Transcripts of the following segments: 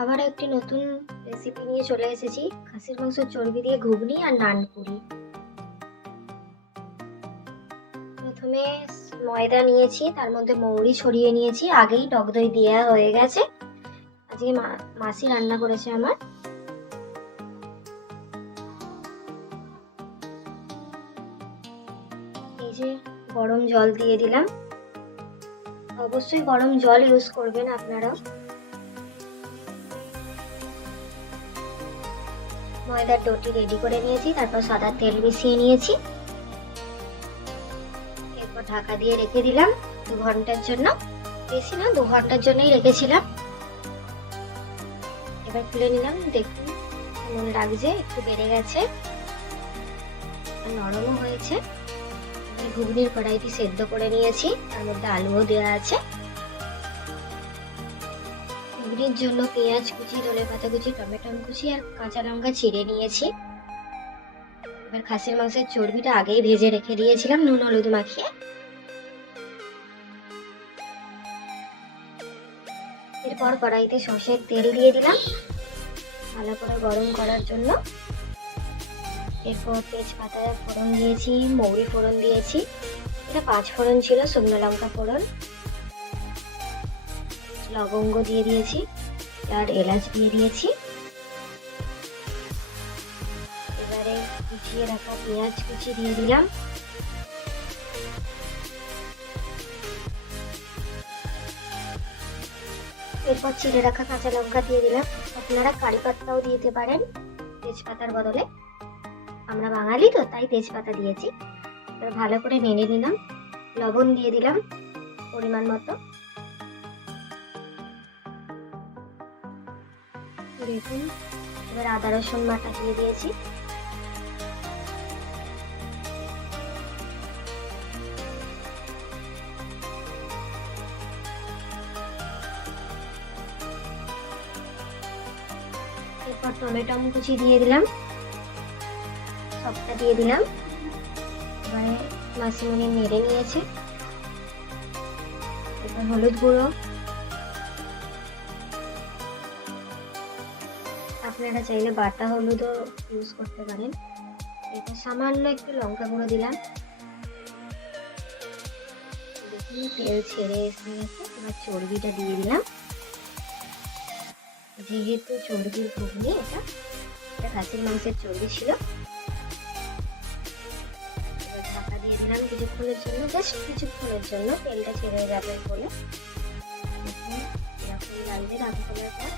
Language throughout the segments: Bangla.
আবার একটি নতুন রেসিপি নিয়ে চলে এসেছি। খাসির মাংসের চর্বি দিয়ে ঘুগনি আর নান পুরি। প্রথমে ময়দা নিয়েছি, তার মধ্যে মৌরি ছড়িয়ে নিয়েছি, আগেই টক দই দেওয়া হয়ে গেছে। আজকে মাসি রান্না করেছে আমার। এই যে গরম জল দিয়ে দিলাম, অবশ্যই গরম জল ইউজ করবেন আপনারাও। ময়দার ডোটি রেডি করে নিয়েছি, তারপর সাদা তেল মিশিয়ে নিয়েছি। এরপর ঢাকা দিয়ে রেখে দিলাম 2 ঘন্টার জন্য, বেশি না 2 ঘন্টার জন্যই রেখেছিলাম। এবার খুলে নিলাম, দেখুন কেমন লাগছে, একটু বেড়ে গেছে আর নরমও হয়েছে। ঘুগনির কড়াইটি সেদ্ধ করে নিয়েছি, তার মধ্যে আলুও দেওয়া আছে। ঘুগনির জন্য পেঁয়াজ কুচি, ধনেপাতা কুচি, টমেটো কুচি আর কাঁচা লঙ্কা চিড়ে নিয়েছি। এবার খাসির মাংসের চর্বিটা আগেই ভেজে রেখে দিয়েছিলাম নুন হলুদ মাখিয়ে। এরপর কড়াইতে সর্ষের তেল দিয়ে দিলাম ভালো করে গরম করার জন্য। এরপর তেজপাতা ফোড়ন দিয়েছি, মৌরি ফোড়ন দিয়েছি, এটা 5 ফোড়ন ছিল, শুকনো লঙ্কা ফোড়ন, লবঙ্গ দিয়ে দিয়েছি আর এলাচ দিয়ে দিয়েছি। এবারে কুচিয়ে রাখা পেঁয়াজ কুচি দিয়ে দিলাম। এরপর চিড়ে রাখা কাঁচা লঙ্কা দিয়ে দিলাম। আপনারা কারি পাতাও দিতে পারেন তেজপাতার বদলে, আমরা বাঙালি তো তাই তেজপাতা দিয়েছি। এবার ভালো করে নেড়ে নিলাম, লবণ দিয়ে দিলাম পরিমাণ মতো। দেখুন এবার আদা রসুন বাটা দিয়ে দিয়েছি। এরপর টমেটো কুচি দিয়ে দিলাম, সবটা দিয়ে দিলাম। এবারে মাসিমণি নেড়ে নিয়েছে। এবার হলুদ গুঁড়ো, আপনারা চাইলে বাটা হলুদও ইউজ করতে পারেন। এটা সামান্য একটু লঙ্কা গুঁড়ো দিলাম। দেখুন তেল ছেড়ে এসে গেছে। এবার চর্বিটা দিয়ে দিলাম, যেহেতু চর্বির ঘুগনি এটা খাসির মাংসের চর্বি ছিল। এবার ঢাকা দিয়ে দিলাম কিছুক্ষণের জন্য, জাস্ট কিছুক্ষণের জন্য, তেলটা ছেড়ে যাবে বলে। দেখুন এরকম লাগবে ঢাকা খোলার পর।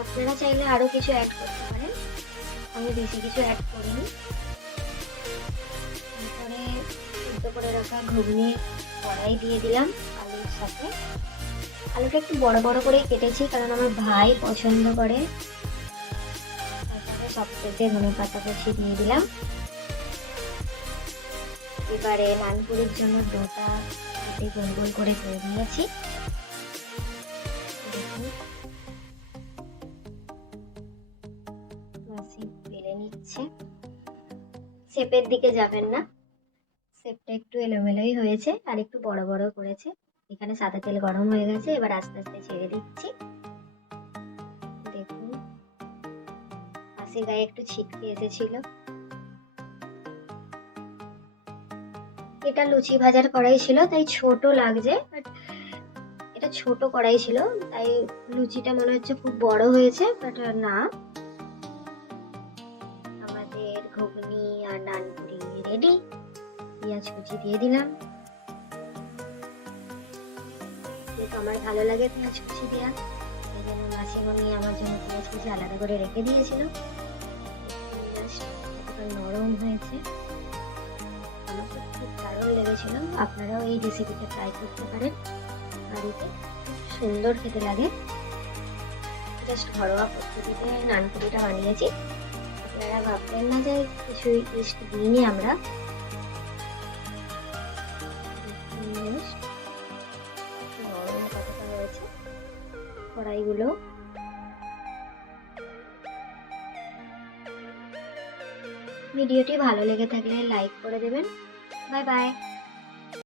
আপনারা চাইলে আরো কিছু অ্যাড করতে পারেন, আমি বেশি কিছু অ্যাড করিনি। তারপরে সিদ্ধ করে রাখা ঘুগনি কড়াই দিয়ে দিলাম আলুর সাথে। আলুটা একটু বড় বড় করেই কেটেছি, কারণ আমার ভাই পছন্দ করে। তারপরে সব থেকে ধনেপাতা কুচি দিয়ে দিলাম। এবারে নানপুরির জন্য ডোটা কেটে গোল গোল করে নিয়েছি। দেখুন মাসি বেলে নিচ্ছে, শেপের দিকে যাবেন না, শেপটা একটু এলোমেলোই হয়েছে আর একটু বড় বড় করেছে। এখানে সাদা তেল গরম হয়ে গেছে, এবার আস্তে আস্তে ছেড়ে দিচ্ছি। দেখুন মাসির গায়ে একটু ছিটকে এসেছিল। এটা লুচি ভাজার কড়াই ছিল তাই ছোট লাগছে, বাট এটা ছোট কড়াই ছিল তাই লুচিটা মনে হচ্ছে খুব বড় হয়েছে, বাট না। আমাদের ঘুগনি আর নানপুরি রেডি। পেঁয়াজ কুচি দিয়ে দিলাম, যেহেতু আমার ভালো লাগে পেঁয়াজ কুচি দেওয়া, এই জন্য মাসিমণি আমার জন্য পেঁয়াজ কুচি আলাদা করে রেখে দিয়েছিল। নরম হয়েছে, আমার তো খুব দারুণ লেগেছিল। আপনারাও এই রেসিপিটা ট্রাই করতে পারেন বাড়িতে, সুন্দর খেতে লাগে। জাস্ট ঘরোয়া পদ্ধতিতে নানপুরিটা বানিয়েছি, আপনারা ভাববেন না যে কিছুই টেস্ট দিইনি আমরা। নরম কতটা হয়েছে কড়াইগুলো। ভিডিওটি ভালো লেগে থাকলে লাইক করে দেবেন। Bye bye.